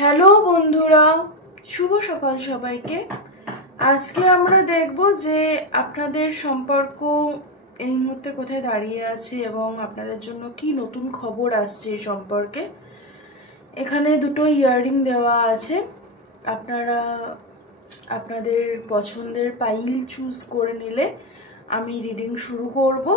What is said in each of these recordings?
Hello বন্ধুরা, শুভ সকাল সবাইকে। আজকে আমরা দেখব যে আপনাদের সম্পর্ক এই মুহূর্তে কোথায় দাঁড়িয়ে আছে এবং আপনাদের জন্য কি নতুন খবর আসছে এই সম্পর্কে। এখানে দুটো ইয়াররিং দেওয়া আছে। আপনারা আপনাদের পছন্দের পাইল চুজ করে নিলে আমি রিডিং শুরু করব।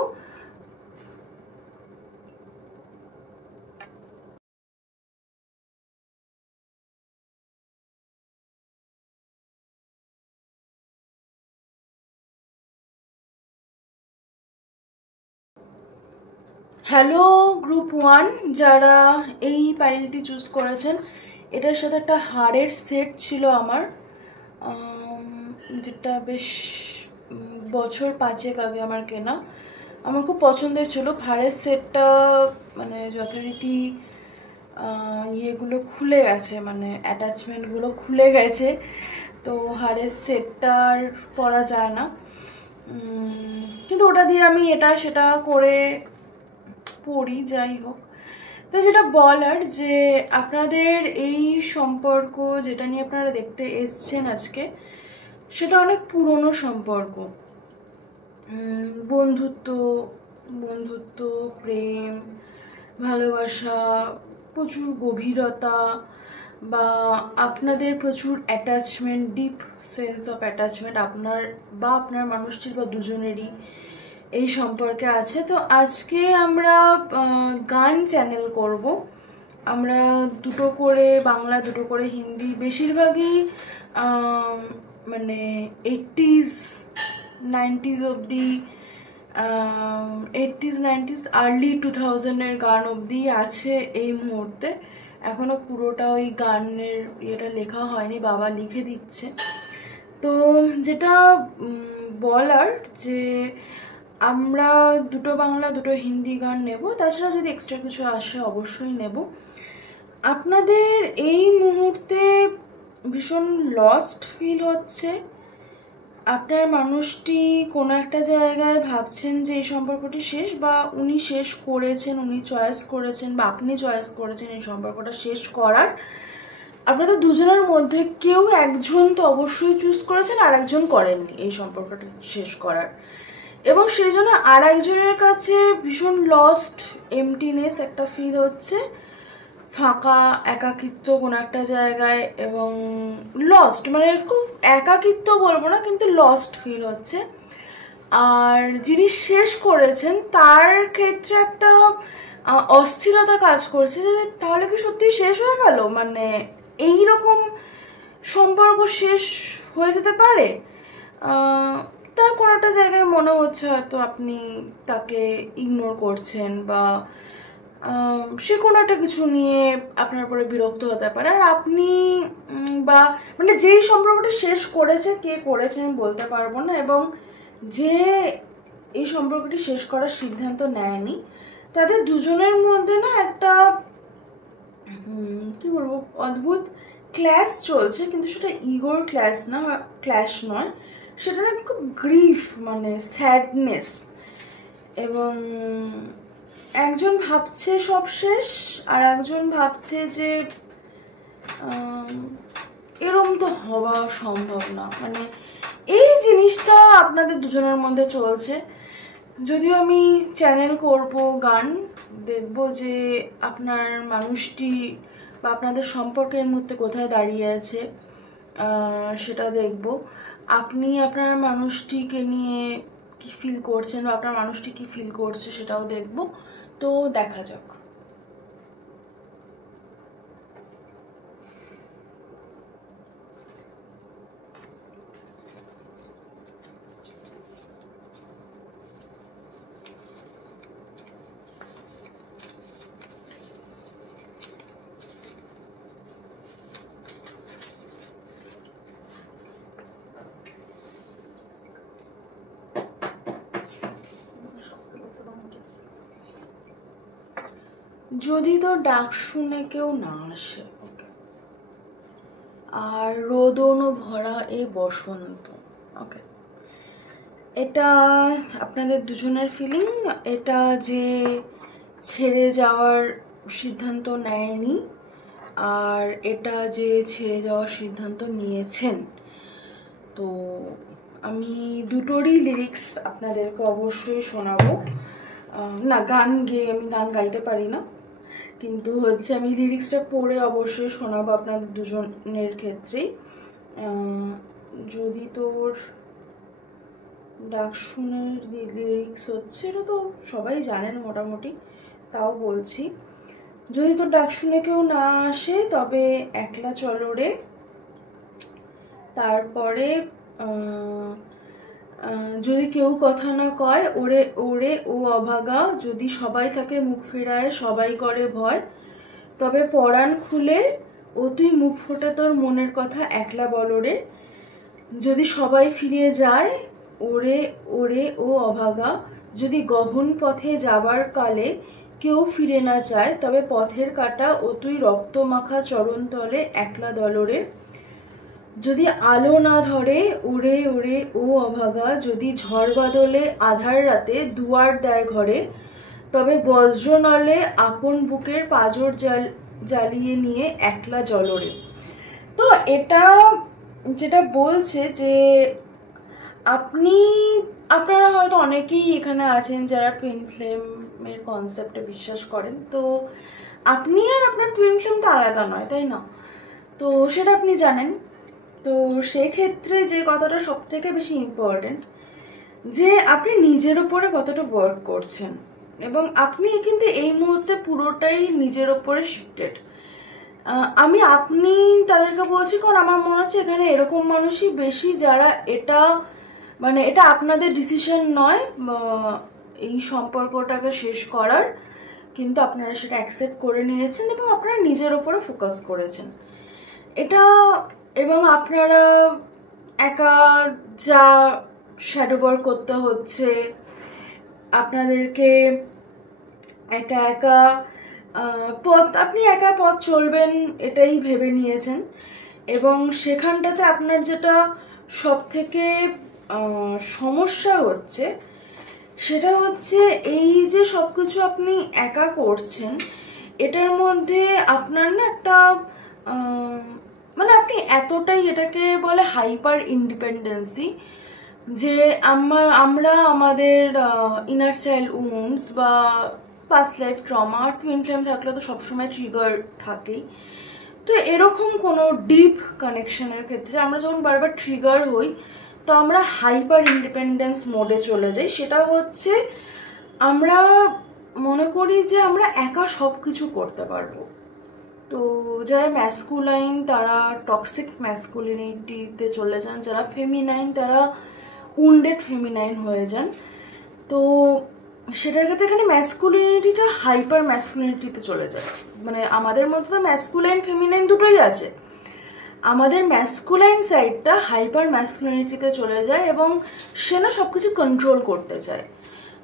হ্যালো গ্রুপ 1, যারা এই পাইলটি চুজ করেছেন, এটার সাথে একটা হাড়ের সেট ছিল আমার, যেটা বেশ বছর 5 আগে আমার কেনা। আমার খুব পছন্দের ছিল। হাড়ের সেটটা মানে যথারীতি ইয়েগুলো খুলে গেছে, মানে অ্যাটাচমেন্টগুলো খুলে গেছে, তো হাড়ের সেটটা আর পরা যায় না। কিন্তু ওটা দিয়ে আমি এটা সেটা করে পড়ি, যাই হোক। তো যেটা বলার যে আপনাদের এই সম্পর্ক যেটা নিয়ে আপনারা দেখতে এসছেন আজকে, সেটা অনেক পুরনো সম্পর্ক। বন্ধুত্ব বন্ধুত্ব প্রেম, ভালোবাসা, প্রচুর গভীরতা, বা আপনাদের প্রচুর attachment, deep sense of attachment আপনার বা আপনার মানুষটির বা দুজনেরই এই সম্পর্কে আছে। তো আজকে আমরা গান চ্যানেল করব। আমরা দুটো করে বাংলা, দুটো করে হিন্দি, বেশিরভাগই মানে 80s 90s অবধি, 80s 90s আর্লি 2000-এর গান অবধি আছে এই মুহূর্তে। এখনও পুরোটা ওই গানের ইয়েটা লেখা হয়নি, বাবা লিখে দিচ্ছে। তো যেটা বলার যে আমরা দুটো বাংলা, দুটো হিন্দি গান নেব, তাছাড়া যদি এক্সট্রা কিছু আসে অবশ্যই নেব। আপনাদের এই মুহূর্তে ভীষণ লস্ট ফিল হচ্ছে। আপনার মানুষটি কোনো একটা জায়গায় ভাবছেন যে এই সম্পর্কটি শেষ, বা উনি শেষ করেছেন, উনি চয়েস করেছেন, বা আপনি চয়েস করেছেন এই সম্পর্কটা শেষ করার। আপনাদের দুজনের মধ্যে কেউ একজন তো অবশ্যই চুজ করেছেন, আর একজন করেননি এই সম্পর্কটা শেষ করার, এবং সেই জন্য আর একজনের কাছে ভীষণ লস্ট, এমটিনেস একটা ফিল হচ্ছে, ফাঁকা, একাকিত্ব কোনো একটা জায়গায়, এবং লস্ট, মানে খুব একাকিত্ব বলবো না, কিন্তু লস্ট ফিল হচ্ছে। আর যিনি শেষ করেছেন তার ক্ষেত্রে একটা অস্থিরতা কাজ করছে যে তাহলে কি সত্যি শেষ হয়ে গেল, মানে এই রকম সম্পর্ক শেষ হয়ে যেতে পারে। তার কোনো একটা জায়গায় মনে হচ্ছে হয়তো আপনি তাকে ইগনোর করছেন, বা সে কোনো একটা কিছু নিয়ে আপনার উপরে বিরক্ত হতে পারে। আর আপনি বা মানে যেই সম্পর্কটা শেষ করেছে, কে করেছে আমি বলতে পারবো না, এবং যে এই সম্পর্কটি শেষ করার সিদ্ধান্ত নেয়নি, তাদের দুজনের মধ্যে না একটা কি বলবো, অদ্ভুত ক্ল্যাশ চলছে। কিন্তু সেটা ইগোর ক্ল্যাশ নয়, সেটা না খুব গ্রিফ, মানে স্যাডনেস। এবং একজন ভাবছে সব শেষ, আর একজন ভাবছে যে এরম তো হওয়া সম্ভব না। মানে এই জিনিসটা আপনাদের দুজনের মধ্যে চলছে। যদিও আমি চ্যানেল করব গান, দেখব যে আপনার মানুষটি বা আপনাদের সম্পর্কে এই মুহূর্তে কোথায় দাঁড়িয়ে আছে, সেটা দেখব। আপনি আপনার মানুষটিকে নিয়ে কি ফিল করছেন, বা আপনার মানুষটি কি ফিল করছে সেটাও দেখব। তো দেখা যাক। যদি তো ডাক শুনে কেউ না আসে, ওকে। আর রোদন ভরা এই বসন্ত, ওকে। এটা আপনাদের দুজনের ফিলিং। এটা যে ছেড়ে যাওয়ার সিদ্ধান্ত নেয়নি, আর এটা যে ছেড়ে যাওয়ার সিদ্ধান্ত নিয়েছেন, তো আমি দুটোরই লিরিক্স আপনাদেরকে অবশ্যই শোনাবো। না, আমি গান গাইতে পারি না, কিন্তু হচ্ছে আমি লিরিক্সটা পড়ে অবশ্যই শোনাবো আপনাদের দুজনের ক্ষেত্রেই। যদি তোর ডাক শুনে লিরিক্স হচ্ছে, এটা তো সবাই জানেন মোটামুটি, তাও বলছি। যদি তোর ডাক শুনে কেউ না আসে তবে একলা চলো রে। তারপরে যদি কেউ কথা না কয় ওরে ওরে ও অভাগা, যদি সবাই থাকে মুখ ফেরায় সবাই করে ভয়, তবে পরাণ খুলে ও তুই মুখ ফোটে তোর মনের কথা একলা বলো রে। যদি সবাই ফিরে যায় ওরে ওরে ও অভাগা, যদি গহন পথে যাবার কালে কেউ ফিরে না চায় তবে পথের কাটা ও তুই রক্ত মাখা চরণ তলে একলা দলরে। যদি আলো না ধরে ওরে ওরে ও অভাগা, যদি ঝড় বাদলে আধার রাতে দুয়ার দেয় ঘরে, তবে বজ্র নলে আপন বুকের পাঁজর জ্বালিয়ে নিয়ে একলা জলরে। তো এটা যেটা বলছে যে আপনারা হয়তো অনেকেই এখানে আছেন যারা টুইন ফ্লেমের কনসেপ্টে বিশ্বাস করেন, তো আপনি আর আপনার টুইন ফ্লেম তো আলাদা নয়, তাই না? তো সেটা আপনি জানেন। তো সেক্ষেত্রে যে কথাটা সব থেকে বেশি ইম্পর্টেন্ট, যে আপনি নিজের ওপরে কতটা ওয়ার্ক করছেন, এবং আপনি কিন্তু এই মুহূর্তে পুরোটাই নিজের ওপরে শিফটেড। আপনি তাদেরকে বলছি কারণ আমার মনে হচ্ছে এখানে এরকম মানুষই বেশি যারা এটা আপনাদের ডিসিশন নয় এই সম্পর্কটাকে শেষ করার, কিন্তু আপনারা সেটা অ্যাকসেপ্ট করে নিয়েছেন এবং আপনারা নিজের ওপরে ফোকাস করেছেন এটা। এবং আপনারা একা যা শ্যাডো ওয়ার্ক করতে হচ্ছে, আপনাদেরকে একা একা আপনি একা পথ চলবেন এটাই ভেবে নিয়েছেন, এবং সেখানটাতে আপনার যেটা সব থেকে সমস্যা হচ্ছে সেটা হচ্ছে এই যে সব কিছু আপনি একা করছেন, এটার মধ্যে আপনার না একটা আপনি এতটাই, এটাকে বলে হাইপার ইন্ডিপেন্ডেন্সি, যে আমরা আমাদের ইনার চাইল্ড উন্ডস বা past life trauma, twin flame থাকলে তো সবসময় ট্রিগার থাকেই। তো এরকম কোনো ডিপ কানেকশনের ক্ষেত্রে আমরা যখন বারবার ট্রিগার হই তো আমরা হাইপার ইন্ডিপেন্ডেন্স মোডে চলে যাই। সেটা হচ্ছে আমরা মনে করি যে আমরা একা সব কিছু করতে পারবো। তো যারা ম্যাসকুলাইন তারা টক্সিক ম্যাসকুলিনিটিতে চলে যান, যারা ফেমিনাইন তারা উন্ডেড ফেমিনাইন হয়ে যান। তো সেটার ক্ষেত্রে এখানে ম্যাসকুলিনিটিটা হাইপার ম্যাসকুলিনিটিতে চলে যায়। আমাদের মধ্যে তো ম্যাসকুলাইন ফেমিনাইন দুটোই আছে, আমাদের ম্যাসকুলাইন সাইডটা হাইপার ম্যাসকুলিনিটিতে চলে যায় এবং সে না সব কিছু কন্ট্রোল করতে চায়।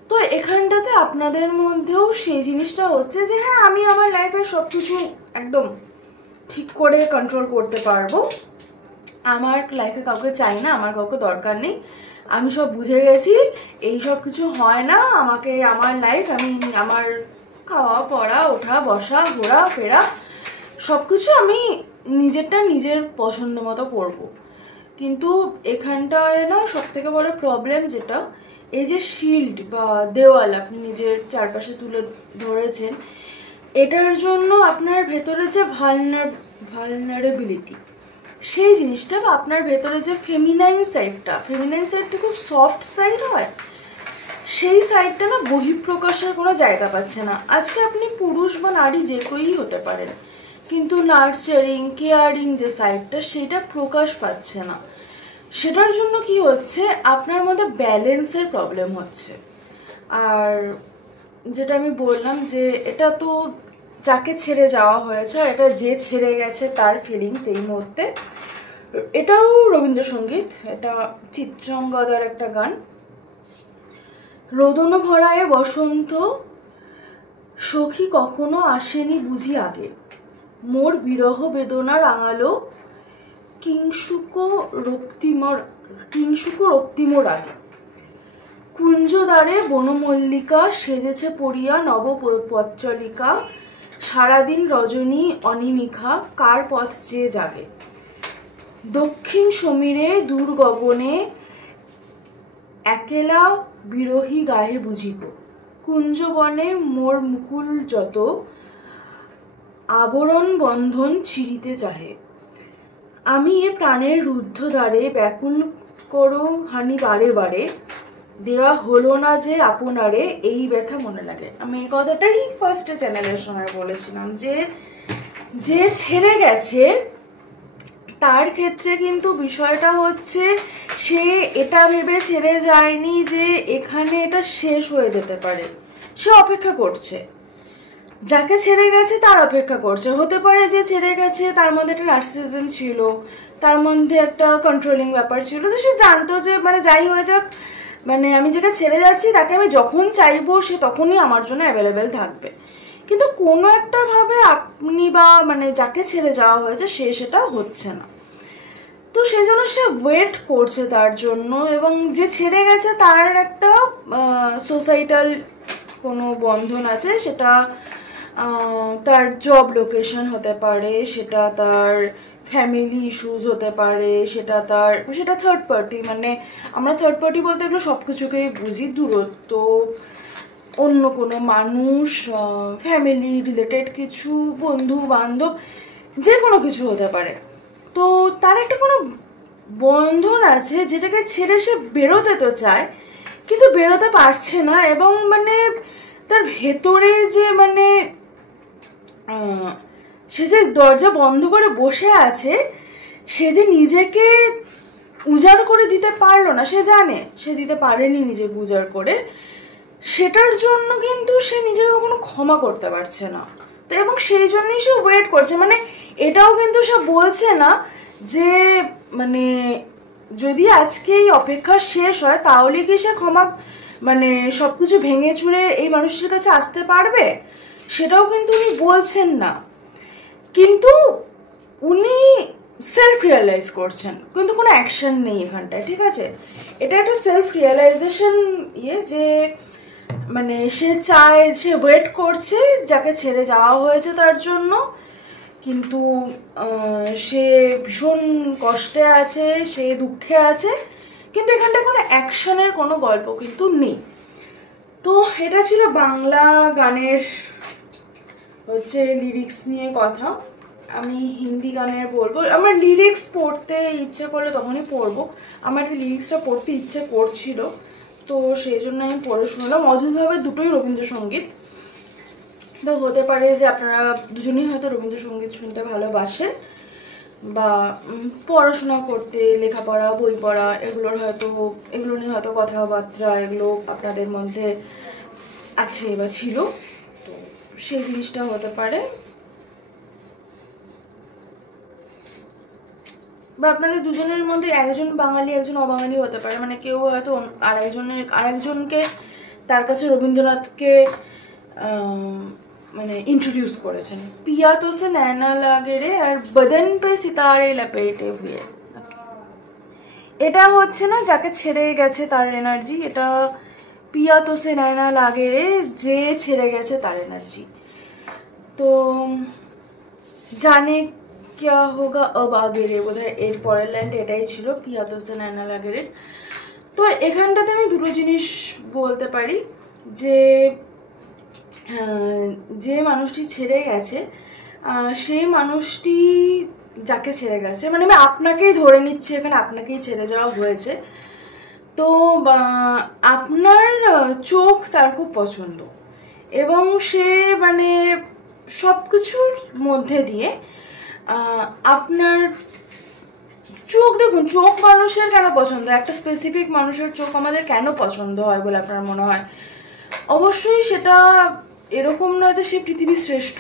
তো এখানটাতে আপনাদের মধ্যেও সেই জিনিসটা হচ্ছে যে হ্যাঁ, আমি আমার লাইফের সব কিছু একদম ঠিক করে কন্ট্রোল করতে পারবো, আমার লাইফে কাউকে চাই না, আমার কাউকে দরকার নেই, আমি সব বুঝে গেছি, এই সব কিছু হয় না আমাকে, আমার লাইফ, আমি আমার খাওয়া পড়া ওঠা বসা ঘোরা ফেরা সব কিছু আমি নিজের পছন্দ মতো করবো। কিন্তু এখানটায় না সব থেকে বড় প্রবলেম যেটা, এই যে শিল্ড বা দেওয়াল আপনি নিজের চারপাশে তুলে ধরেছেন, এটার জন্য আপনার ভেতরে যে ভালনারেবিলিটি সেই জিনিসটা, বা আপনার ভেতরে যে ফেমিনাইন সাইডটা খুব সফট সাইড হয়, সেই সাইডটা না বহিঃপ্রকাশের কোনো জায়গা পাচ্ছে না। আজকে আপনি পুরুষ বা নারী যে কেউই হতে পারেন, কিন্তু নার্চারিং কেয়ারিং যে সাইডটা সেটা প্রকাশ পাচ্ছে না। সেটার জন্য কি হচ্ছে, আপনার মধ্যে ব্যালেন্সের প্রবলেম হচ্ছে। আর যেটা আমি বললাম যে এটা তো যাকে ছেড়ে যাওয়া হয়েছে, আর এটা যে ছেড়ে গেছে তার ফিলিংস এই মুহূর্তে। এটাও রবীন্দ্রসঙ্গীত, এটা চিত্রাঙ্গদার একটা গান। রোদন ভরায়ে বসন্ত সখী কখনো আসেনি বুঝি আগে, মোর বিরহ বেদনা রাঙালো কিংশুক রক্তিমোর আগে, কুঞ্জদ্বারে বনমল্লিকা সেজেছে পড়িয়া নব পচ্চলিকা, সারাদিন রজনী অনিমিখা কার পথ চেয়ে জাগে, দক্ষিণ সমীরে দূর গগনে একেলা বিরহী গায়ে বুঝিব, কুঞ্জবনে মোর মুকুল যত আবরণ বন্ধন ছিঁড়িতে চাহে, আমি এ প্রাণের রুদ্ধ দ্বারে ব্যাকুল করো হানি বারে বারে, দেওয়া হলো না যে আপনারে এই ব্যথা মনে লাগে। আমি এই কথাটাই ফার্স্টে চ্যানেলের সময় বলেছিলাম যে যে ছেড়ে গেছে তার ক্ষেত্রে কিন্তু বিষয়টা হচ্ছে সে এটা ভেবে ছেড়ে যায়নি যে এখানে এটা শেষ হয়ে যেতে পারে, সে অপেক্ষা করছে। যাকে ছেড়ে গেছে তার অপেক্ষা করছে। হতে পারে যে ছেড়ে গেছে তার মধ্যে একটা নার্সিসিজম ছিল, তার মধ্যে একটা কন্ট্রোলিং ব্যাপার ছিল, তো সে জানতো যে মানে যাই হয়ে যাক, মানে আমি যাকে ছেড়ে যাচ্ছি তাকে আমি যখন চাইবো সে তখনই আমার জন্য অ্যাভেলেবেল থাকবে। কিন্তু কোনো একটা ভাবে আপনি বা মানে যাকে ছেড়ে যাওয়া হয়েছে সে সেটা হচ্ছে না, তো সেই জন্য সে ওয়েট করছে তার জন্য। এবং যে ছেড়ে গেছে তার একটা সোসাইটাল কোনো বন্ধন আছে, সেটা তার জব লোকেশন হতে পারে, সেটা তার ফ্যামিলি ইস্যুস হতে পারে, সেটা থার্ড পার্টি, মানে আমরা থার্ড পার্টি বলতে এগুলো সব কিছুকেই বুঝি, দূরত্ব, অন্য কোনো মানুষ, ফ্যামিলি রিলেটেড কিছু, বন্ধু বান্ধব, যে কোনো কিছু হতে পারে। তো তার একটা কোনো বন্ধন আছে যেটাকে ছেড়ে সে বেরোতে তো চায় কিন্তু বেরোতে পারছে না, এবং মানে তার ভেতরে যে মানে সে যে দরজা বন্ধ করে বসে আছে, সে যে নিজেকে উজাড় করে দিতে পারলো না, সে জানে সে দিতে পারেনি নিজেকে উজাড় করে, সেটার জন্য কিন্তু সে নিজেকে কখনো ক্ষমা করতে পারছে না। তো এবং সেই জন্যই সে ওয়েট করছে, মানে এটাও কিন্তু সে বলছে না যে মানে যদি আজকে এই অপেক্ষা শেষ হয় তাহলে কি সে ক্ষমা মানে সব কিছু ভেঙে চুরে এই মানুষটির কাছে আসতে পারবে, সেটাও কিন্তু উনি বলছেন না। কিন্তু উনি সেলফ রিয়েলাইজ করছেন, কিন্তু কোনো অ্যাকশন নেই এখানটায়, ঠিক আছে? এটা একটা সেলফ রিয়েলাইজেশন যে মানে সে চায়, সে ওয়েট করছে যাকে ছেড়ে যাওয়া হয়েছে তার জন্য, কিন্তু সে ভীষণ কষ্টে আছে, সে দুঃখে আছে, কিন্তু এখানটায় কোনো অ্যাকশনের কোনো গল্প কিন্তু নেই। তো এটা ছিল বাংলা গানের হচ্ছে লিরিক্স নিয়ে কথা। আমি হিন্দি গানের বলবো, আমার লিরিক্স পড়তে ইচ্ছে করলে তখনই পড়বো, আমার লিরিক্সটা পড়তে ইচ্ছে করছিল, তো সেই জন্য আমি পড়ে শুনলাম। অদ্ভুতভাবে দুটোই রবীন্দ্রসঙ্গীত, তো হতে পারে যে আপনারা দুজনেই হয়তো রবীন্দ্রসঙ্গীত শুনতে ভালোবাসেন, বা পড়াশোনা করতে, লেখাপড়া, বই পড়া, এগুলো নিয়ে হয়তো কথাবার্তা এগুলো আপনাদের মধ্যে আছে বা ছিল, তো সেই জিনিসটা হতে পারে। বা আপনাদের দুজনের মধ্যে একজন বাঙালি একজন অবাঙালি হতে পারে, মানে কেউ হয়তো আরেকজনকে তার কাছে রবীন্দ্রনাথকে মানে ইন্ট্রোডিউস করেছেন। পিয়া তো সে নैना लागे रे আর বদন পে সিতারে লপেটে হুয়ে, এটা হচ্ছে না যাকে ছেড়ে গেছে তার এনার্জি, এটা পিয়া তো সে नैना लागे রে যে ছেড়ে গেছে তার এনার্জি। তো জানে क्या होगा अब आगे रे বোধহয় এর পরের লাইনটা এটাই ছিল, পিয়া তো সে नैना लागे रे। তো এখানটাতে আমি দুটো জিনিস বলতে পারি যে যে মানুষটি ছেড়ে গেছে সেই মানুষটি যাকে ছেড়ে গেছে, মানে আমি আপনাকেই ধরে নিচ্ছি এখানে, আপনাকেই ছেড়ে যাওয়া হয়েছে, তো আপনার চোখ তার খুব পছন্দ, এবং সে মানে সব কিছুর মধ্যে দিয়ে আপনার চোখ, দেখুন চোখ মানুষের কেন পছন্দ, একটা স্পেসিফিক মানুষের চোখ আমাদের কেন পছন্দ হয় বলে আপনার মনে হয়? অবশ্যই সেটা এরকম নয় যে সে পৃথিবীর শ্রেষ্ঠ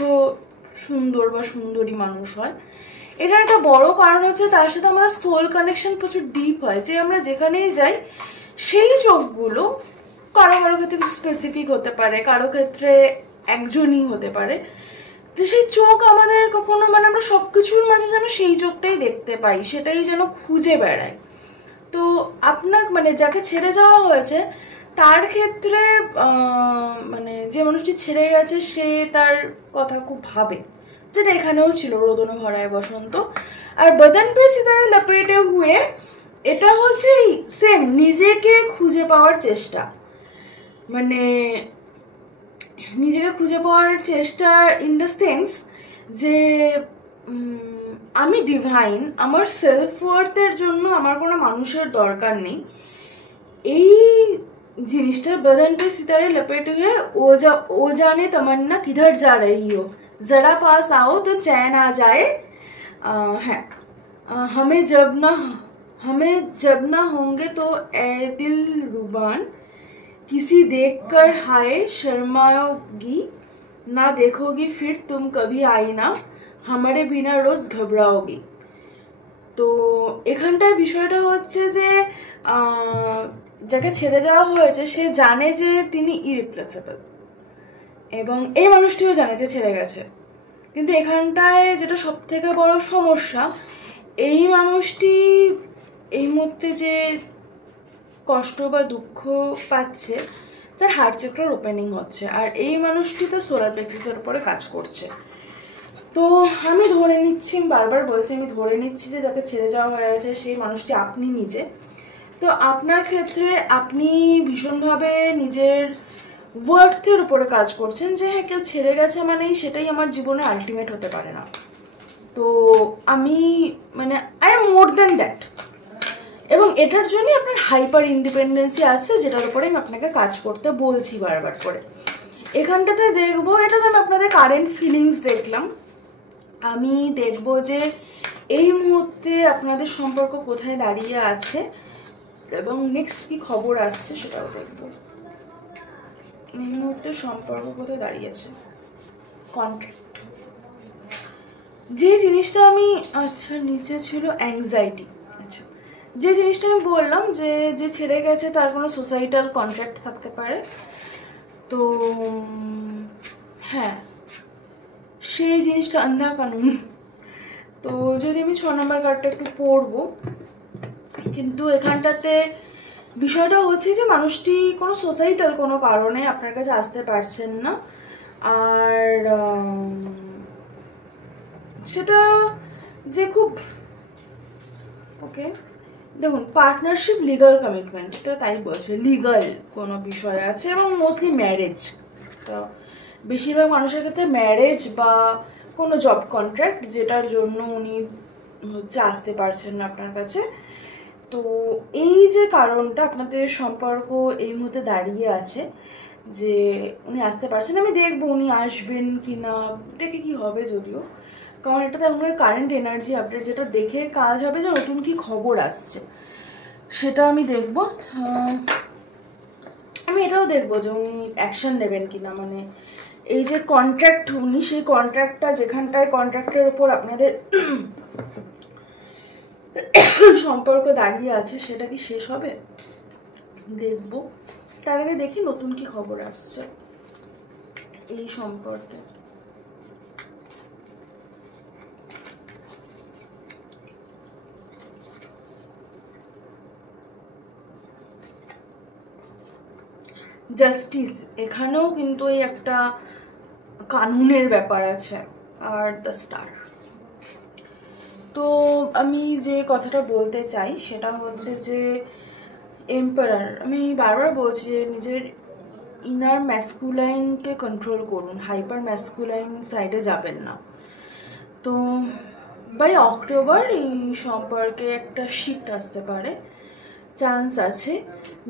সুন্দর বা সুন্দরী মানুষ হয়, এটার একটা বড় কারণ হচ্ছে তার সাথে আমাদের সোল কানেকশন প্রচুর ডিপ হয়, যে আমরা যেখানেই যাই সেই চোখগুলো কারো কারো ক্ষেত্রে কিছু স্পেসিফিক হতে পারে, কারো ক্ষেত্রে একজনই হতে পারে, তো সেই চোখ আমাদের কখনো মানে আমরা সব কিছুর মাঝে যেন সেই চোখটাই দেখতে পাই, সেটাই যেন খুঁজে বেড়াই। তো আপনার মানে যাকে ছেড়ে যাওয়া হয়েছে তার ক্ষেত্রে মানে যে মানুষটি ছেড়ে গেছে সে তার কথা খুব ভাবে, যেটা এখানেও ছিল রোদনে ভরায় বসন্ত। আর বদন পে সিতারে লপেটে হুয়ে এটা হচ্ছে সেম নিজেকে খুঁজে পাওয়ার চেষ্টা, মানে নিজেকে খুঁজে পাওয়ার চেষ্টা ইন দ্য সেন্স যে আমি ডিভাইন, আমার সেলফ ওয়ার্থের জন্য আমার কোনো মানুষের দরকার নেই, এই জিনিসটা बदन पे सितारे लपेटे हुए ओ जाने तमन्ना किधर जा रही हो, जरा पास आओ तो चैन आ जाए। है हमें जब ना होंगे तो ए दिल रुबान, किसी देखकर हाय शर्माओगी, ना देखोगी फिर तुम कभी आईना, हमारे बिना रोज घबराओगी। তো এখানটায় বিষয়টা হচ্ছে যে যাকে ছেড়ে যাওয়া হয়েছে সে জানে যে তিনি ইরিপ্লেসেবল, এবং এই মানুষটিও জানে যে ছেড়ে গেছে, কিন্তু এখানটায় যেটা সব থেকে বড় সমস্যা, এই মানুষটি এই মুহূর্তে যে কষ্ট বা দুঃখ পাচ্ছে তার হার্ট চেকটার ওপেনিং হচ্ছে, আর এই মানুষটি তো সোলার প্লেক্সাসের উপরে কাজ করছে। তো আমি ধরে নিচ্ছি, বারবার বলছি, আমি ধরে নিচ্ছি যে যাকে ছেড়ে যাওয়া হয়ে গেছে সেই মানুষটি আপনি নিজে। তো আপনার ক্ষেত্রে আপনি ভীষণভাবে নিজের ওয়ার্থের উপরে কাজ করছেন যে হ্যাঁ কেউ ছেড়ে গেছে মানেই সেটাই আমার জীবনে আলটিমেট হতে পারে না। তো আমি মানে I am more than that, এবং এটার জন্যই আপনার হাইপার ইন্ডিপেন্ডেন্সি আসছে, যেটার উপরে আমি আপনাকে কাজ করতে বলছি বারবার করে। এখানটাতে দেখবো, এটা তো আমি আপনাদের কারেন্ট ফিলিংস দেখলাম, আমি দেখব যে এই মুহূর্তে আপনাদের সম্পর্ক কোথায় দাঁড়িয়ে আছে এবং নেক্সট কি খবর আসছে সেটাও দেখব। এই মুহূর্তে সম্পর্ক কোথায় দাঁড়িয়েছে, কন্ট্রাক্ট, যে জিনিসটা আমি, আচ্ছা নিচে ছিল অ্যাংজাইটি, আচ্ছা যে জিনিসটা আমি বললাম যে যে ছেড়ে গেছে তার কোনো সোসাইটাল কন্ট্রাক্ট থাকতে পারে, তো হ্যাঁ সেই জিনিসটা আন্ধা কানুন। তো যদি আমি 6 নম্বর কার্ডটা একটু পড়বো, কিন্তু এখানটাতে বিষয়টা হচ্ছে যে মানুষটি কোনো সোসাইটাল কোনো কারণে আপনার কাছে আসতে পারছেন না, আর সেটা যে খুব ওকে দেখুন পার্টনারশিপ লিগাল কমিটমেন্ট, এটা তাই বলছে লিগাল কোনো বিষয় আছে, এবং মোস্টলি ম্যারেজ, তো বেশিরভাগ মানুষের ক্ষেত্রে ম্যারেজ বা কোনো জব কন্ট্রাক্ট যেটার জন্য উনি হচ্ছে আসতে পারছেন না আপনার কাছে। তো এই যে কারণটা আপনাদের সম্পর্ক এই মুহূর্তে দাঁড়িয়ে আছে যে উনি আসতে পারছেন, আমি দেখবো উনি আসবেন কি না, দেখে কি হবে যদিও, কারণ এটাতে আপনার কারেন্ট এনার্জি আপডেট, যেটা দেখে কাজ হবে যে নতুন কি খবর আসছে সেটা আমি দেখব। আমি এটাও দেখবো যে উনি অ্যাকশন নেবেন কিনা, মানে এই যে কন্ট্রাক্ট উনি সেই কন্ট্রাক্টটা যেখানটায় কন্ট্রাক্টের উপর আপনাদের সম্পর্ক দাঁড়িয়ে আছে সেটা কি শেষ হবে দেখব। তার আগে দেখি নতুন কি খবর আসছে এই সম্পর্কে। জাস্টিস, এখানেও কিন্তু এই একটা কানুনের ব্যাপার আছে, আর দ্য স্টার। তো আমি যে কথাটা বলতে চাই সেটা হচ্ছে যে এম্পারার, আমি বারবার বলছি যে নিজের ইনার ম্যাসকুলাইনকে কন্ট্রোল করুন, হাইপার ম্যাসকুলাইন সাইডে যাবেন না। তো বাই অক্টোবর এই সম্পর্কে একটা শিফট আসতে পারে, চান্স আছে,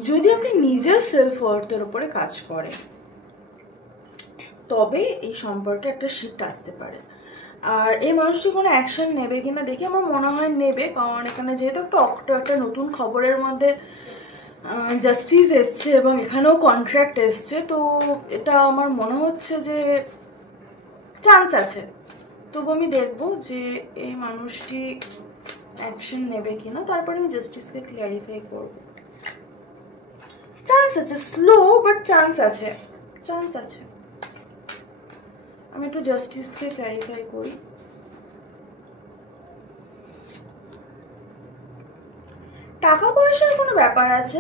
যদি আপনি নিজের সেলফ ওয়ার্থের উপরে কাজ করেন তবে এই সম্পর্কে একটা শিফট আসতে পারে। আর এই মানুষটি কোনো অ্যাকশন নেবে কিনা দেখি, আমার মনে হয় নেবে, কারণ এখানে যেহেতু একটা নতুন খবরের মধ্যে জাস্টিস এসছে এবং এখানেও কন্ট্রাক্ট এসছে, তো এটা আমার মনে হচ্ছে যে চান্স আছে। তবু আমি দেখবো যে এই মানুষটি অ্যাকশন নেবে কিনা, তারপরে আমি জাস্টিসকে ক্লিয়ারিফাই করব। চান্স আছে, স্লো বাট চান্স আছে, চান্স আছে। আমি একটু জাস্টিসকে ক্ল্যারিফাই করি। টাকা পয়সার কোনো ব্যাপার আছে,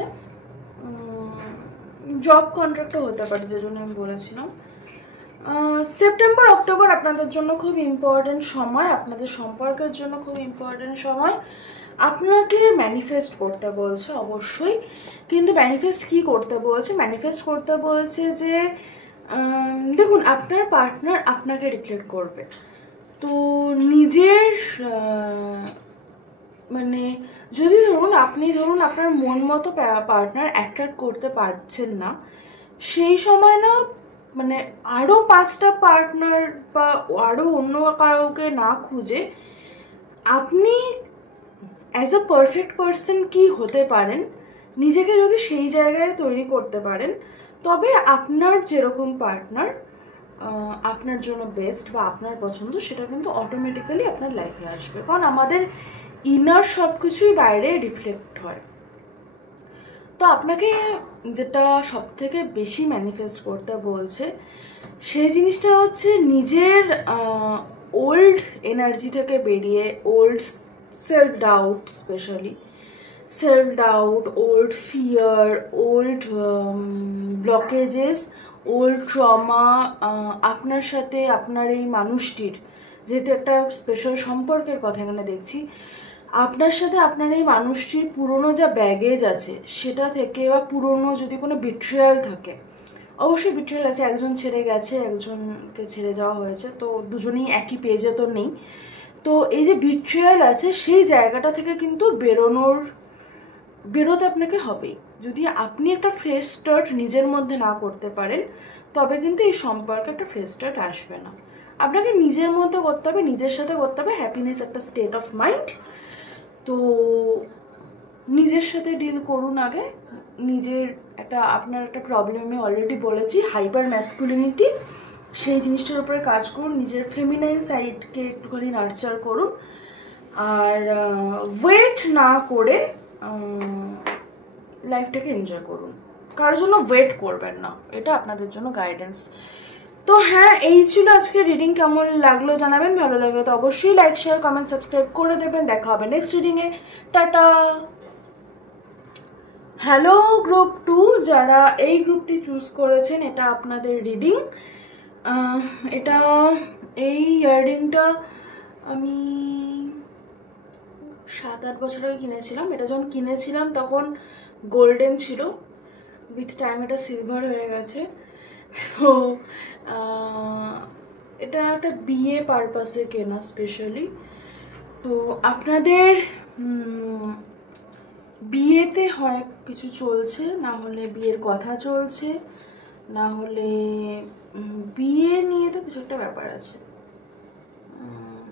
জব কন্ট্রাক্টও হতে পারে, যে জন্য আমি বলেছিলাম। সেপ্টেম্বর অক্টোবর আপনাদের জন্য খুব ইম্পর্টেন্ট সময়, আপনাদের সম্পর্কের জন্য খুব ইম্পর্টেন্ট সময়। আপনাকে ম্যানিফেস্ট করতে বলছে অবশ্যই, কিন্তু ম্যানিফেস্ট কি করতে বলছে? ম্যানিফেস্ট করতে বলছে যে দেখুন, আপনার পার্টনার আপনাকে রিফ্লেক্ট করবে। তো নিজের মানে যদি ধরুন আপনি আপনার মন মতো পার্টনার অ্যাট্রাক্ট করতে পারছেন না, সেই সময় না মানে আরও 5টা পার্টনার বা আরও অন্য কাউকে না খুঁজে আপনি অ্যাজ আ পারফেক্ট পার্সন কি হতে পারেন, নিজেকে যদি সেই জায়গায় তৈরি করতে পারেন, তবে আপনার যেরকম পার্টনার আপনার জন্য বেস্ট বা আপনার পছন্দ, সেটা কিন্তু অটোমেটিক্যালি আপনার লাইফে আসবে। কারণ আমাদের ইনার সব কিছুই বাইরে রিফ্লেক্ট হয়। তো আপনাকে যেটা সব থেকে বেশি ম্যানিফেস্ট করতে বলছে, সেই জিনিসটা হচ্ছে নিজের ওল্ড এনার্জি থেকে বেরিয়ে, old self doubt, specially self doubt, old fear, old blockages, old trauma, আপনার সাথে আপনার এই মানুষটির, যেহেতু একটা স্পেশাল সম্পর্কের কথা এখানে দেখছি, আপনার সাথে আপনার এই মানুষটির পুরনো যা ব্যাগেজ আছে সেটা থেকে, বা পুরনো যদি কোনো বিট্রিয়াল থাকে, অবশ্যই বিট্রিয়াল আছে, একজন ছেড়ে গেছে, একজনকে ছেড়ে যাওয়া হয়েছে, তো দুজনেই একই পেজে তো নেই। তো এই যে বিট্রিয়াল আছে, সেই জায়গাটা থেকে কিন্তু বেরোতে আপনাকে হবেই। যদি আপনি একটা ফ্রেশ স্টার্ট নিজের মধ্যে না করতে পারেন, তবে কিন্তু এই সম্পর্কে একটা ফ্রেশ স্টার্ট আসবে না। আপনাকে নিজের মধ্যে করতে হবে, নিজের সাথে করতে হবে। হ্যাপিনেস একটা স্টেট অফ মাইন্ড, তো নিজের সাথে ডিল করুন আগে। নিজের আপনার একটা প্রবলেমে অলরেডি বলেছি, হাইপার ম্যাসকুলিনিটি, সেই জিনিসটার উপরে কাজ করুন। নিজের ফেমিনাইন সাইডকে একটুখানি নার্চার করুন, আর ওয়েট না করে লাইফটাকে এনজয় করুন। কারোর জন্য ওয়েট করবেন না, এটা আপনাদের জন্য গাইডেন্স। তো হ্যাঁ, এই ছিল আজকে রিডিং। কেমন লাগলো জানাবেন, ভালো লাগলো তো অবশ্যই লাইক, শেয়ার, কমেন্ট, সাবস্ক্রাইব করে দেবেন। দেখা হবে নেক্সট রিডিংয়ে। টাটা। হ্যালো গ্রুপ 2, যারা এই গ্রুপটি চুজ করেছেন, এটা আপনাদের রিডিং। এই ইয়াররিংটা আমি 7-8 বছর আগে কিনেছিলাম। এটা যখন কিনেছিলাম তখন গোল্ডেন ছিল, উইথ টাইম এটা সিলভার হয়ে গেছে। তো এটা একটা বিয়ে পারপাসে কেনা স্পেশালি। তো আপনাদের বিয়েতে হয় কিছু চলছে, না হলে বিয়ের কথা চলছে, না হলে বিয়ে নিয়ে তো কিছু একটা ব্যাপার আছে,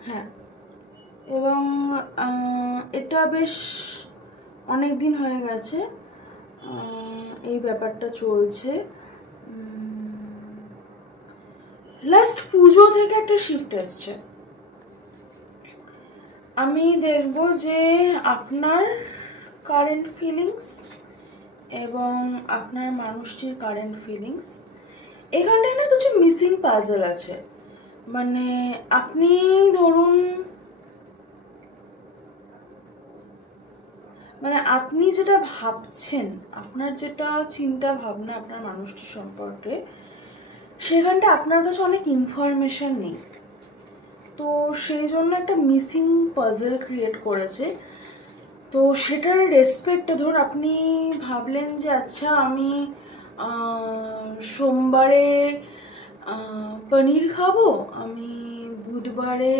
হ্যাঁ। এবং এটা বেশ অনেক দিন হয়ে গেছে এই ব্যাপারটা চলছে। লাস্ট পুজো থেকে একটা শিফট এসছে। আমি দেখব যে আপনার কারেন্ট ফিলিংস এবং আপনার মানুষটির কারেন্ট ফিলিংস, এখানটায় না কিছু মিসিং পাজল আছে। মানে আপনি ধরুন, মানে আপনি যেটা ভাবছেন, আপনার যেটা চিন্তা ভাবনা আপনার মানুষটির সম্পর্কে, সেখানটা আপনার কাছে অনেক ইনফরমেশন নেই। তো সেই জন্য একটা মিসিং পাজল ক্রিয়েট করেছে। তো সেটার রেসপেক্টে ধরুন আপনি ভাবলেন যে আচ্ছা আমি সোমবারে পনির খাবো, আমি বুধবারে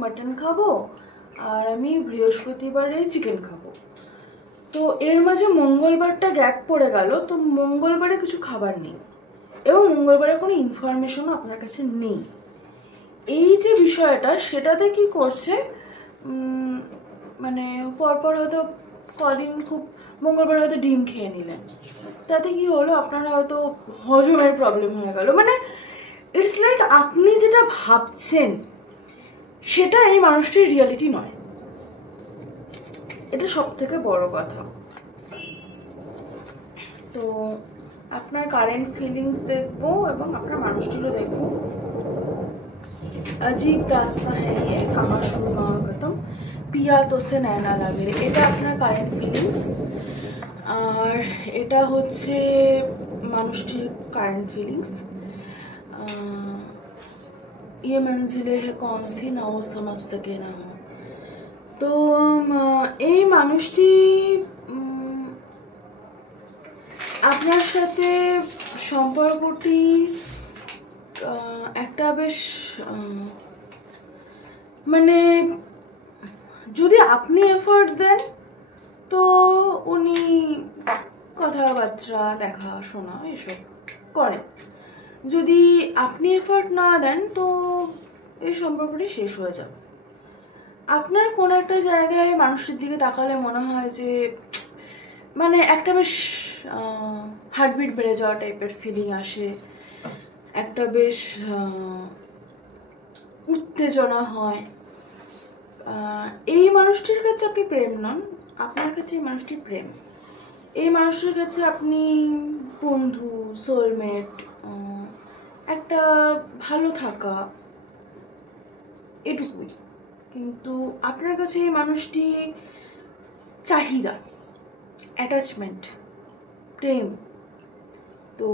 মাটন খাবো, আর আমি বৃহস্পতিবারে চিকেন খাবো। তো এর মাঝে মঙ্গলবারটা গ্যাপ পড়ে গেল, তো মঙ্গলবারে কিছু খাবার নেই এবং মঙ্গলবারে কোনো ইনফরমেশনও আপনার কাছে নেই। এই যে বিষয়টা, সেটাতে কি করছে, মানে পরপর হয়তো কদিন খুব মঙ্গলবার হয়তো ডিম খেয়ে নিলেন, তাতে কি হলো, আপনার হয়তো হজমের প্রবলেম হয়ে গেল। মানে ইটস লাইক আপনি যেটা ভাবছেন সেটা এই মানুষটির রিয়ালিটি নয়, এটা সব থেকে বড় কথা। তো আপনার কারেন্ট ফিলিংস দেখবো এবং আপনার মানুষটিরও দেখবো। अजीब दास्ता है ये, कहाँ शुरू कहाँ खत्म, पिया तो से नैना लागे। এটা আপনার কারেন্ট ফিলিংস। আর এটা হচ্ছে মানুষটির কারেন্ট ফিলিংস। ये मंजिलें है कौन सी ना वो समझ सके ना हो। তো এই মানুষটি আপনার সাথে সম্পর্কটি একটা বেশ মানে যদি আপনি এফোর্ট দেন তো উনি কথাবার্তা দেখাশোনা এসব করেন, যদি আপনি এফোর্ট না দেন তো এই সম্পর্কটি শেষ হয়ে যাবে। আপনার কোনো একটা জায়গায় মানুষের দিকে তাকালে মনে হয় যে মানে একটা বেশ হার্টবিট বেড়ে যাওয়া টাইপের ফিলিং আসে, একটা বেশ উত্তেজনা হয়। এই মানুষটির কাছে আপনি প্রেম নন, আপনার কাছে এই মানুষটি প্রেম। এই মানুষটির কাছে আপনি বন্ধু, সোলমেট, একটা ভালো থাকা, এটুকুই। কিন্তু আপনার কাছে এই মানুষটি চাহিদা, অ্যাটাচমেন্ট, প্রেম। তো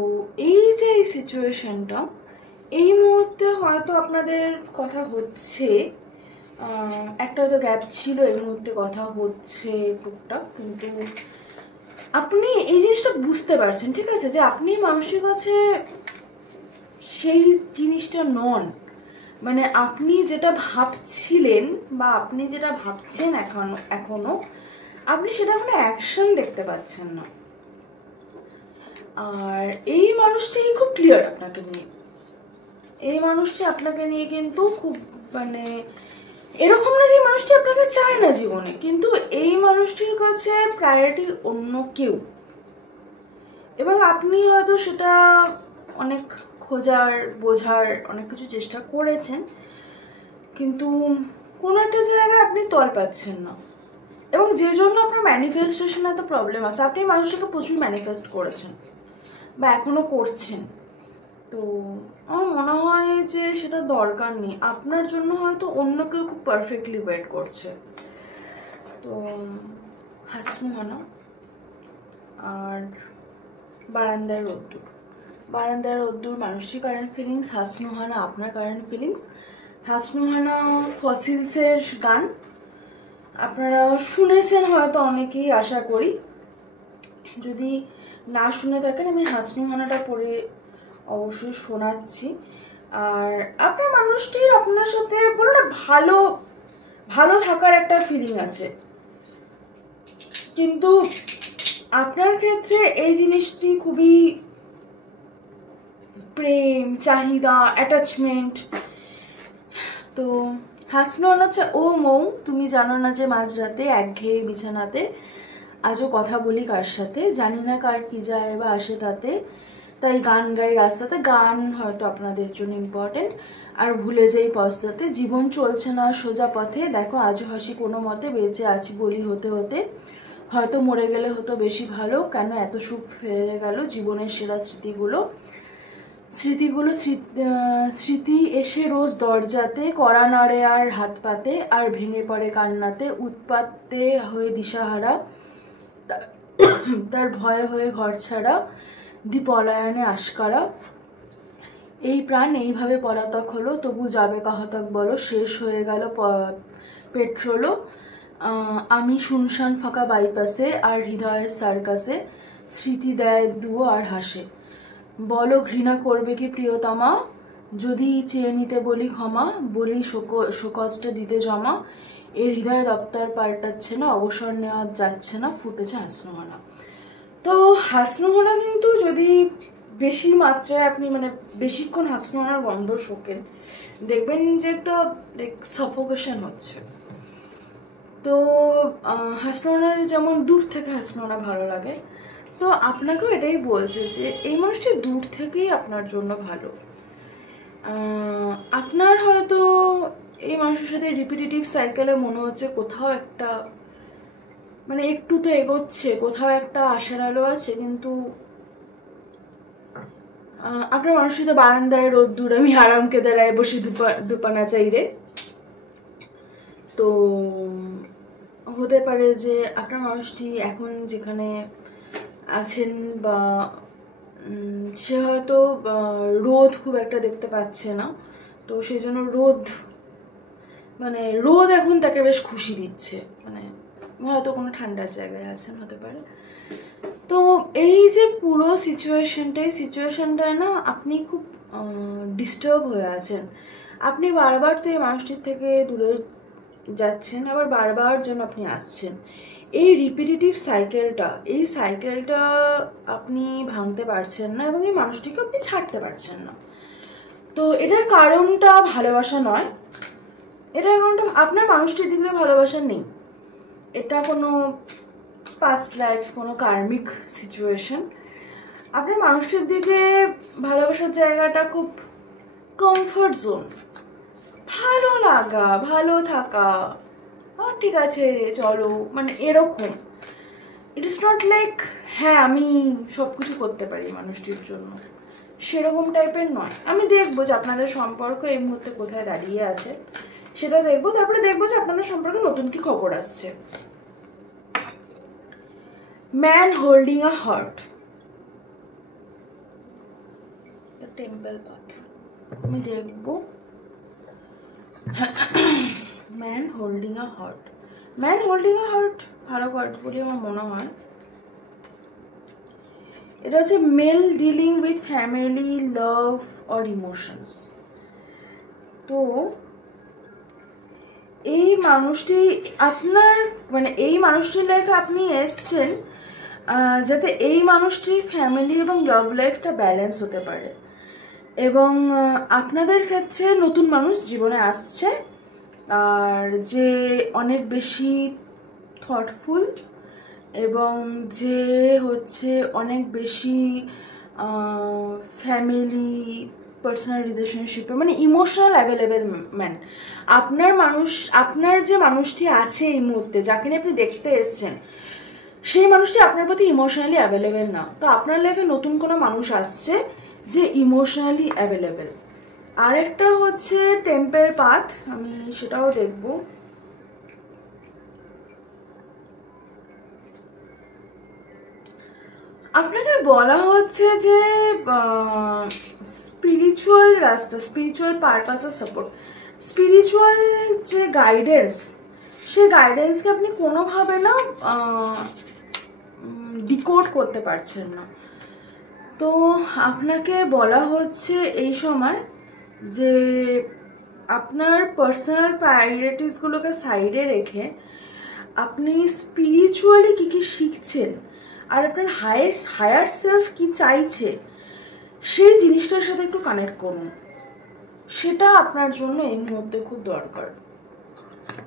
এই যে এই সিচুয়েশনটা, এই মুহূর্তে হয়তো আপনাদের কথা হচ্ছে, একটা হয়তো গ্যাপ ছিল, এই মুহূর্তে কথা হচ্ছে টুকটাক, কিন্তু আপনি এই জিনিসটা বুঝতে পারছেন, ঠিক আছে, যে আপনি মানুষের কাছে সেই জিনিসটা নন। মানে আপনি যেটা ভাবছিলেন বা আপনি যেটা ভাবছেন এখনো আপনি সেটা কোনো অ্যাকশন দেখতে পাচ্ছেন না। আর এই মানুষটি খুব ক্লিয়ার আপনাকে নিয়ে, এই মানুষটি আপনাকে নিয়ে কিন্তু খুব মানে এরকম না যে মানুষটি আপনাকে চায় না জীবনে, কিন্তু এই মানুষটির কাছে প্রায়োরিটি অন্য কেউ, এবং আপনি হয়তো সেটা অনেক খোঁজার বোঝার অনেক কিছু চেষ্টা করেছেন, কিন্তু কোনো একটা জায়গায় আপনি তল পাচ্ছেন না, এবং যে জন্য আপনার ম্যানিফেস্টেশনে এত প্রবলেম আছে। আপনি মানুষটাকে প্রচুর ম্যানিফেস্ট করেছেন বা এখনও করছেন, তো আমার মনে হয় যে সেটা দরকার নেই। আপনার জন্য হয়তো অন্য কেউ খুব পারফেক্টলি ওয়েট করছে। তো হাসনুহানা আর বারান্দার রোদ্দুর, বারান্দার রোদ্দুর মানুষটির কারেন্ট ফিলিংস, হাসনুহানা আপনার কারেন্ট ফিলিংস। হাসনুহানা ফসিলসের গান আপনারা শুনেছেন হয়তো অনেকেই, আশা করি। যদি না শুনে থাকেন আমি হাসনুহানাটা পড়ে অবশ্যই শোনাচ্ছি। আর আপনার মানুষটির আপনার সাথে বলো না ভালো ভালো থাকার একটা ফিলিং আছে, কিন্তু আপনার ক্ষেত্রে এই জিনিসটি খুবই প্রেম, চাহিদা, অ্যাটাচমেন্ট। তো হাসনুহানা হচ্ছে ও মৌ তুমি জানো না যে মাঝরাতে একঘেয়ে বিছানাতে আজও কথা বলি কার সাথে, জানি না কার কি যায় বা আসে তাতে, তাই গান গাই রাস্তাতে। গান হয়তো আপনাদের জন্য ইম্পর্টেন্ট। আর ভুলে যাই পস্তাতে, জীবন চলছে না সোজা পথে, দেখো আজও হাসি কোনো মতে, বেঁচে আছি বলি হতে হতে, হয়তো মরে গেলে হতো বেশি ভালো, কেন এত সুখ ফেলে গেল জীবনের সেরা স্মৃতিগুলো, স্মৃতিগুলো স্মৃতি এসে রোজ দরজাতে, কড়া নাড়ে আর হাত পাতে, আর ভেঙে পড়ে কান্নাতে, উৎপাতে হয়ে দিশাহারা, তার ভয়ে হয়ে ঘর ছাড়া, পলায়নে আশকারা, এই প্রাণ এইভাবে পলাতক হলো, তবু যাবে কাহতক বলো, শেষ হয়ে গেল পেট্রোলও, আমি শুনশান ফাঁকা বাইপাসে, আর হৃদয়ের সার্কাসে, স্মৃতি দেয় দুও আর হাসে, বলো ঘৃণা করবে কি প্রিয়তমা, যদি চেয়ে নিতে বলি ক্ষমা, বলি শোকজটা দিতে জমা, এর হৃদয় দপ্তর পাল্টাচ্ছে না, অবসর নেওয়া যাচ্ছে না, ফুটেছে হাসনুহানা। তো হাসনুহানা কিন্তু যদি বেশি মাত্রায় আপনি মানে বেশিক্ষণ হাসনুহানার গন্ধ শোকেন, দেখবেন যে একটা সাফোকেশন হচ্ছে। তো হাসনুহানার যেমন দূর থেকে হাসনুহানা ভালো লাগে, তো আপনাকেও এটাই বলছে যে এই মানুষটি দূর থেকেই আপনার জন্য ভালো। আপনার হয়তো এই মানুষের সাথে রিপিটেটিভ সাইকেলে মনে হচ্ছে কোথাও একটা মানে একটু তো এগোচ্ছে, কোথাও একটা আশার আলো আছে, কিন্তু আপনার মানুষের সাথে বারান্দায় রোদ্দুর আমি আরাম কেদারায় বসে দুপানা চাইরে। তো হতে পারে যে আপনার মানুষটি এখন যেখানে আছেন বা সে হয়তো রোদ খুব একটা দেখতে পাচ্ছে না, তো সেই জন্য রোদ এখন তাকে বেশ খুশি দিচ্ছে, মানে হয়তো কোনো ঠান্ডার জায়গায় আছেন হতে পারে। তো এই যে পুরো সিচুয়েশনটায় না আপনি খুব ডিস্টার্ব হয়ে আছেন। আপনি বারবার তো এই মানুষটির থেকে দূরে যাচ্ছেন, আবার বারবার যেন আপনি আসছেন। এই রিপিটিটিভ সাইকেলটা আপনি ভাঙতে পারছেন না, এবং এই মানুষটিকে আপনি ছাড়তে পারছেন না। তো এটার কারণটা ভালোবাসা নয়, এটার কারণটা আপনার মানুষটির দিকে ভালোবাসা নেই, এটা কোনো পাস্ট লাইফ, কোনো কার্মিক সিচুয়েশন। আপনার মানুষটির দিকে ভালোবাসার জায়গাটা খুব কমফর্ট জোন, ভালো লাগা, ভালো থাকা, ঠিক আছে চলো, মানে এরকম। ইট ইজ নট লাইক হ্যাঁ আমি সব কিছু করতে পারি মানুষটির জন্য, সেরকম টাইপের নয়। আমি দেখবো যে আপনাদের সম্পর্ক এই মুহূর্তে কোথায় দাঁড়িয়ে আছে, সেটা দেখবো, তারপরে দেখবো যে আপনাদের সম্পর্কে নতুন কি খবর আসছে। Man holding a heart, the temple path. আমি দেখবো man holding a heart. Man holding a heart ভালো কার্ড বলে আমার মনে হয়। এটা হচ্ছে male dealing with family, love or emotions. তো এই মানুষটি আপনার, মানে এই মানুষটির লাইফে আপনি এসছেন যাতে এই মানুষটির ফ্যামিলি এবং লাভ লাইফটা ব্যালেন্স হতে পারে, এবং আপনাদের ক্ষেত্রে নতুন মানুষ জীবনে আসছে, আর যে অনেক বেশি থটফুল, এবং যে হচ্ছে অনেক বেশি ফ্যামিলি, পার্সোনাল রিলেশনশিপে, মানে ইমোশনাল অ্যাভেলেবেল ম্যান। আপনার যে মানুষটি আছে এই মুহূর্তে, যাকে নিয়ে আপনি দেখতে এসছেন, সেই মানুষটি আপনার প্রতি ইমোশনালি অ্যাভেলেবেল না। তো আপনার লাইফে নতুন কোনো মানুষ আসছে যে ইমোশনালি অ্যাভেলেবেল। আরেকটা হচ্ছে টেম্পল পাথ, আমি সেটাও দেখবো। আপনাকে বলা হচ্ছে যে স্পিরিচুয়াল রাস্তা, স্পিরিচুয়াল পারপাস আর সাপোর্ট, স্পিরিচুয়াল যে গাইডেন্স, সেই গাইডেন্সকে আপনি কোনোভাবে না ডিকোড করতে পারছেন না। তো আপনাকে বলা হচ্ছে এই সময় যে আপনার পার্সোনাল প্রায়োরিটিসগুলোকে সাইডে রেখে আপনি স্পিরিচুয়ালি কী কী শিখছেন, আর আপনার হায়ার সেলফ কি চাইছে, সেই জিনিসটার সাথে একটু কানেক্ট করুন। সেটা আপনার জন্য এই মুহূর্তে খুব দরকার।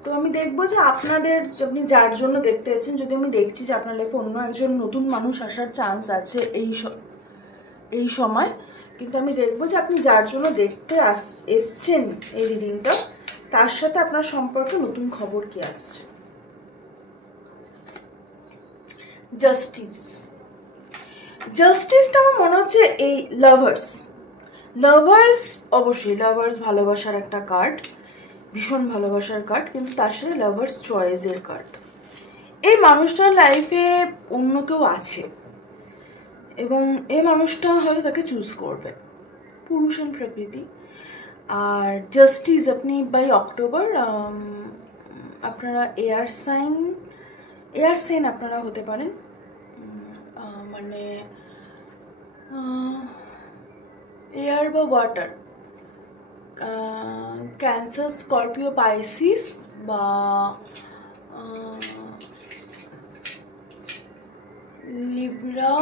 তো আমি দেখবো যে আপনি যার জন্য দেখতে এসেছেন, যদি আমি দেখছি যে আপনার লাইফে অন্য একজন নতুন মানুষ আসার চান্স আছে এই সময়, কিন্তু আমি দেখবো যে আপনি যার জন্য দেখতে এসছেন এই রিডিংটা, তার সাথে আপনার সম্পর্কে নতুন খবর কি আসছে। জাস্টিসটা আমার মনে হচ্ছে এই লাভার্স অবশ্যই লাভার্স ভালোবাসার একটা কার্ড, ভীষণ ভালোবাসার কার্ড, কিন্তু তার সাথে লাভার্স চয়েসের কার্ড। এই মানুষটার লাইফে অন্য কেউ আছে, এবং এই মানুষটা হয়তো তাকে চুজ করবে, পুরুষ এন্ড প্রকৃতি। আর জাস্টিস, আপনি বাই অক্টোবর আপনারা এয়ার সাইন আপনারা হতে পারেন, মানে এয়ার বা ওয়াটার, ক্যান্সার, স্করপিও, পাইসিস, বা লিব্রা,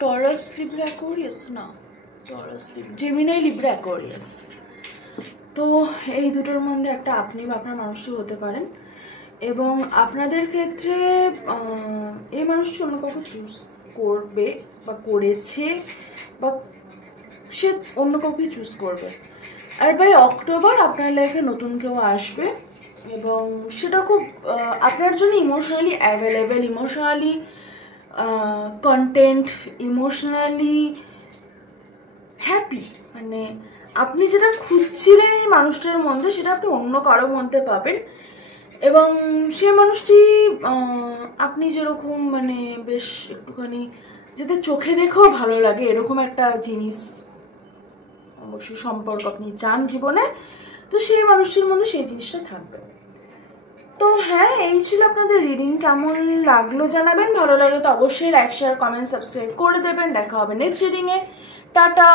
টরাস, লিব্রা, অ্যাকোয়ারিয়াস, না টরাস, জেমিনাই, লিব্রা, অ্যাকোয়ারিয়াস। তো এই দুটোর মধ্যে একটা আপনি বা আপনার মানুষটি হতে পারেন, এবং আপনাদের ক্ষেত্রে এই মানুষটি অন্য কাউকে চুজ করবে বা করেছে, বা সে অন্য কাউকে চুজ করবে। আর বাই অক্টোবর আপনার লাইফে নতুন কেউ আসবে, এবং সেটা খুব আপনার জন্য emotionally available, emotionally content, emotionally happy. মানে আপনি যেটা খুঁজছিলেন এই মানুষটার মধ্যে, সেটা আপনি অন্য কারো মধ্যে পাবেন, এবং সে মানুষটি আপনি যেরকম মানে বেশ একটুখানি যাতে চোখে দেখেও ভালো লাগে এরকম একটা জিনিস অবশ্যই সম্পর্ক আপনি চান জীবনে, তো সেই মানুষটির মধ্যে সেই জিনিসটা থাকবে। তো হ্যাঁ, এই ছিল আপনাদের রিডিং। কেমন লাগলো জানাবেন, ভালো লাগলে তো অবশ্যই লাইক শেয়ার কমেন্ট সাবস্ক্রাইব করে দেবেন। দেখা হবে নেক্সট রিডিংয়ে। টাটা।